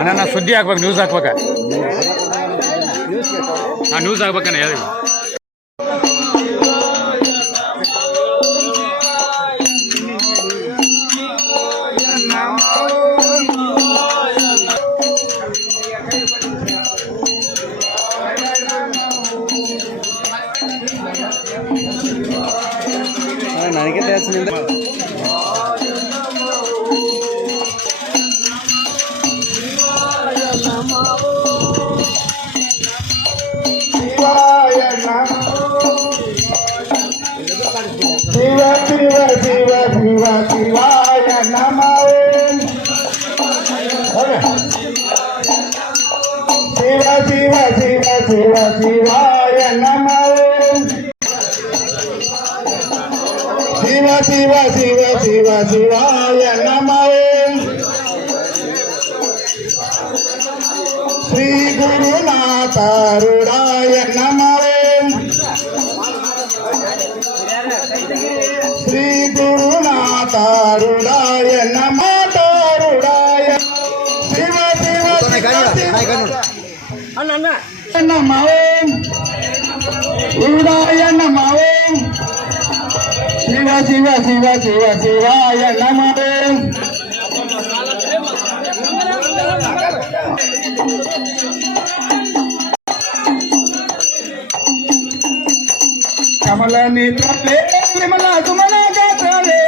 ಅಣ್ಣ ಸುದ್ದಿ ಹಾಕ್ಬೇಕು, ನ್ಯೂಸ್ ಹಾಕ್ಬೇಕ? ನ್ಯೂಸ್ ಹಾಕ್ಬೇಕಣ್ಣ ಹೇಳಿ. ನನಗೆ ತಯಾರಿಸಿನಿಂದ ಶಿವಾಯ ನಮೋ ಶಿವ ಶಿವ ಶಿವ ಶಿವ ಶಿವಾಯ ನಮೋ ಶಿವ ಶಿವ ಶಿವ ಶಿವ ಶಿವಾಯ ನಮೋ ಶ್ರೀ ಗುರುನಾಥ ರೂಢಾಯ ನಮೋ ಶ್ರೀ ಗುರುನಾಥ ರೂಢಾಯ ನಮೋ ರೂಢಾಯ ಶಿವ ಶಿವ ನಮೋ ರೂಢಾಯ ನಮೋ ಶಿವ ಶಿವ ಶಿವ ಶಿವ ಶಿವಾಯ ನಮೋ ಕಮಲ ನೇತ್ರೇ ವಿಮಲ ಸುಮನ ಗಾತ್ರೇ